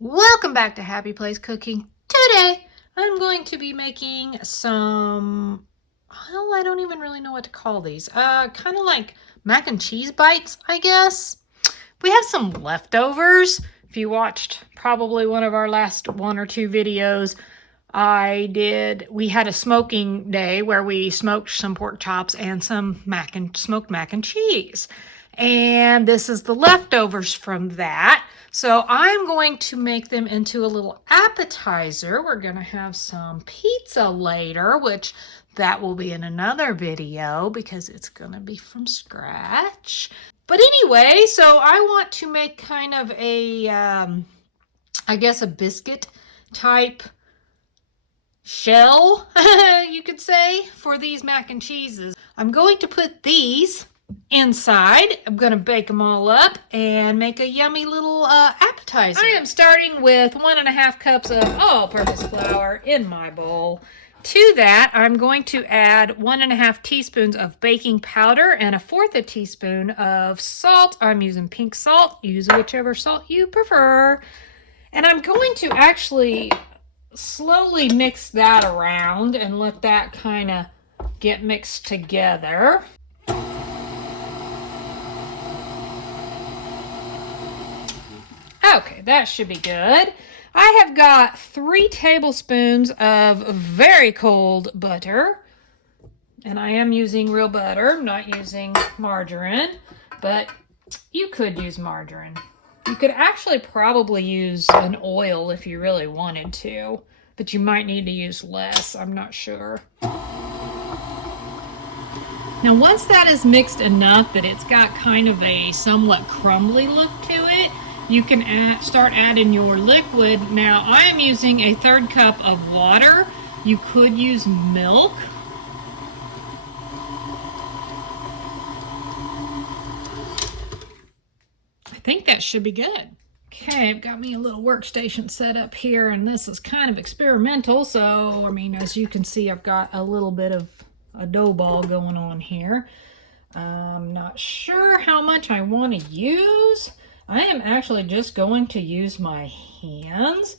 Welcome back to Happy Place Cooking. Today, I'm going to be making some, well, I don't even really know what to call these. Kind of like mac and cheese bites, I guess. We have some leftovers. If you watched probably one of our last one or two videos, we had a smoking day where we smoked some pork chops and some smoked mac and cheese. And this is the leftovers from that. So I'm going to make them into a little appetizer. We're going to have some pizza later, which that will be in another video because it's going to be from scratch. But anyway, so I want to make kind of a, I guess a biscuit type shell, you could say, for these mac and cheeses. I'm going to put these inside. I'm going to bake them all up and make a yummy little appetizer. I am starting with 1.5 cups of all-purpose flour in my bowl. To that, I'm going to add 1.5 teaspoons of baking powder and 1/4 teaspoon of salt. I'm using pink salt. Use whichever salt you prefer. And I'm going to actually slowly mix that around and let that kind of get mixed together. Okay, that should be good. I have got 3 tablespoons of very cold butter. And I am using real butter. I'm not using margarine, but you could use margarine. You could actually probably use an oil if you really wanted to, but you might need to use less. I'm not sure. Now, once that is mixed enough that it's got kind of a somewhat crumbly look to it, you can start adding your liquid. Now, I am using a 1/3 cup of water. You could use milk. I think that should be good. Okay, I've got me a little workstation set up here, and this is kind of experimental. So, I mean, as you can see, I've got a little bit of a dough ball going on here. I'm not sure how much I want to use. I am actually just going to use my hands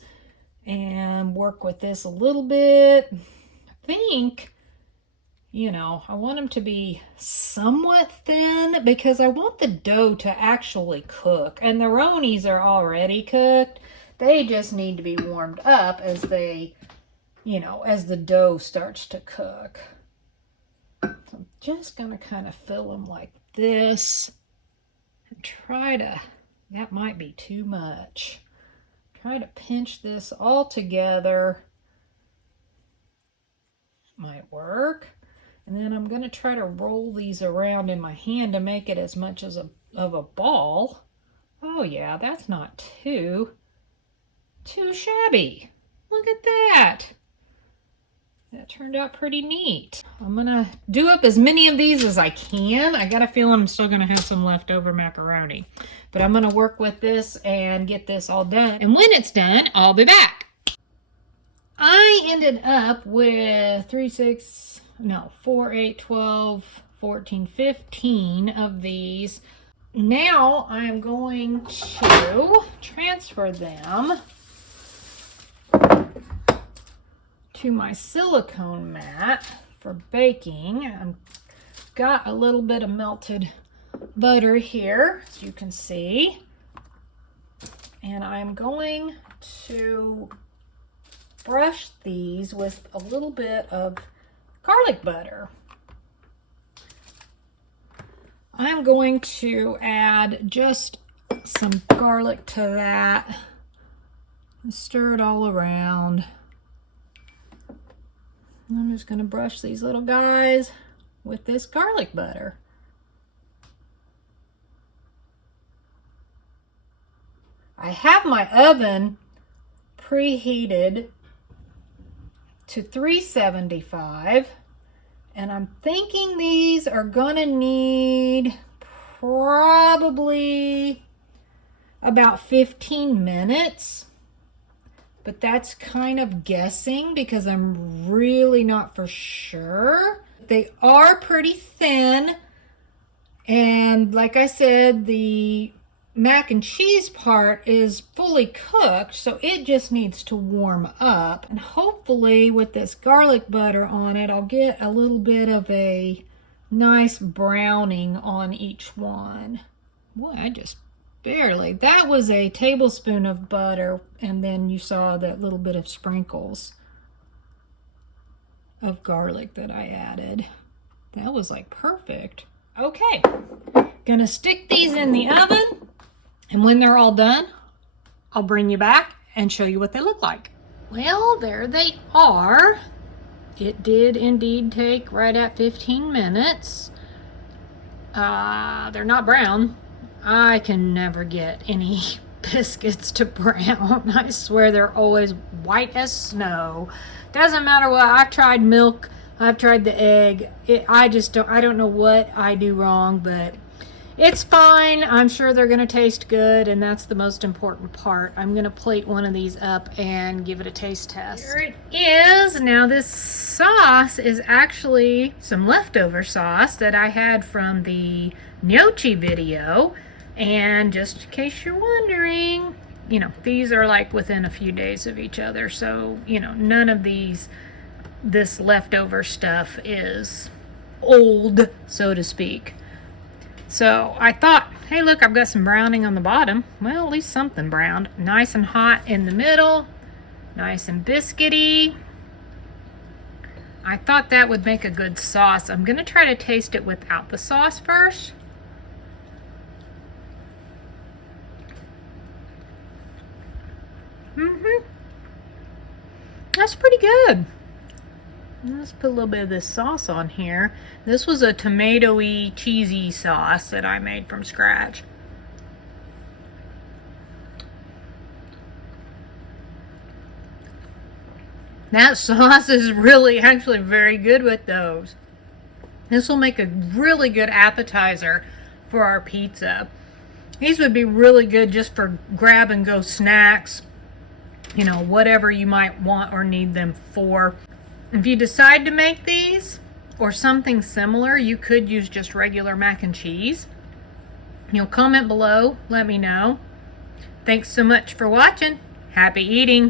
and work with this a little bit. I think, I want them to be somewhat thin because I want the dough to actually cook. And the ronies are already cooked. They just need to be warmed up as they, as the dough starts to cook. So I'm just going to kind of fill them like this and try to, that might be too much. Try to pinch this all together. Might work. And then I'm going to try to roll these around in my hand to make it as much as of a ball. Oh yeah, that's not too shabby. Look at that. That turned out pretty neat. I'm going to do up as many of these as I can. I got a feeling I'm still going to have some leftover macaroni. But I'm going to work with this and get this all done. And when it's done, I'll be back. I ended up with 4, 8, 12, 14, 15 of these. Now I'm going to transfer them to my silicone mat for baking. I've got a little bit of melted butter here, as you can see. And I'm going to brush these with a little bit of garlic butter. I'm going to add just some garlic to that and stir it all around. I'm just going to brush these little guys with this garlic butter. I have my oven preheated to 375, and I'm thinking these are gonna need probably about 15 minutes, but that's kind of guessing because I'm really not for sure. They are pretty thin, and like I said, the mac and cheese part is fully cooked, so it just needs to warm up. And hopefully with this garlic butter on it, I'll get a little bit of a nice browning on each one. Boy, I just barely. That was a tablespoon of butter, and then you saw that little bit of sprinkles of garlic that I added. That was like perfect. Okay, gonna stick these in the oven, and when they're all done, I'll bring you back and show you what they look like. Well, there they are. It did indeed take right at 15 minutes. They're not brown. I can never get any biscuits to brown. I swear they're always white as snow. Doesn't matter what. I've tried milk. I've tried the egg. I don't know what I do wrong, but it's fine. I'm sure they're going to taste good, and that's the most important part. I'm going to plate one of these up and give it a taste test. Here it is. Now this sauce is actually some leftover sauce that I had from the gnocchi video. And just in case you're wondering, you know, these are like within a few days of each other. So, you know, none of this leftover stuff is old, so to speak. So I thought, hey, look, I've got some browning on the bottom. Well, at least something browned. Nice and hot in the middle. Nice and biscuity. I thought that would make a good sauce. I'm going to try to taste it without the sauce first. That's pretty good. Let's put a little bit of this sauce on here. This was a tomatoey, cheesy sauce that I made from scratch. That sauce is really actually very good with those. This will make a really good appetizer for our pizza. These would be really good just for grab and go snacks. You know, whatever you might want or need them for. If you decide to make these or something similar, you could use just regular mac and cheese. You know, comment below, let me know. Thanks so much for watching. Happy eating.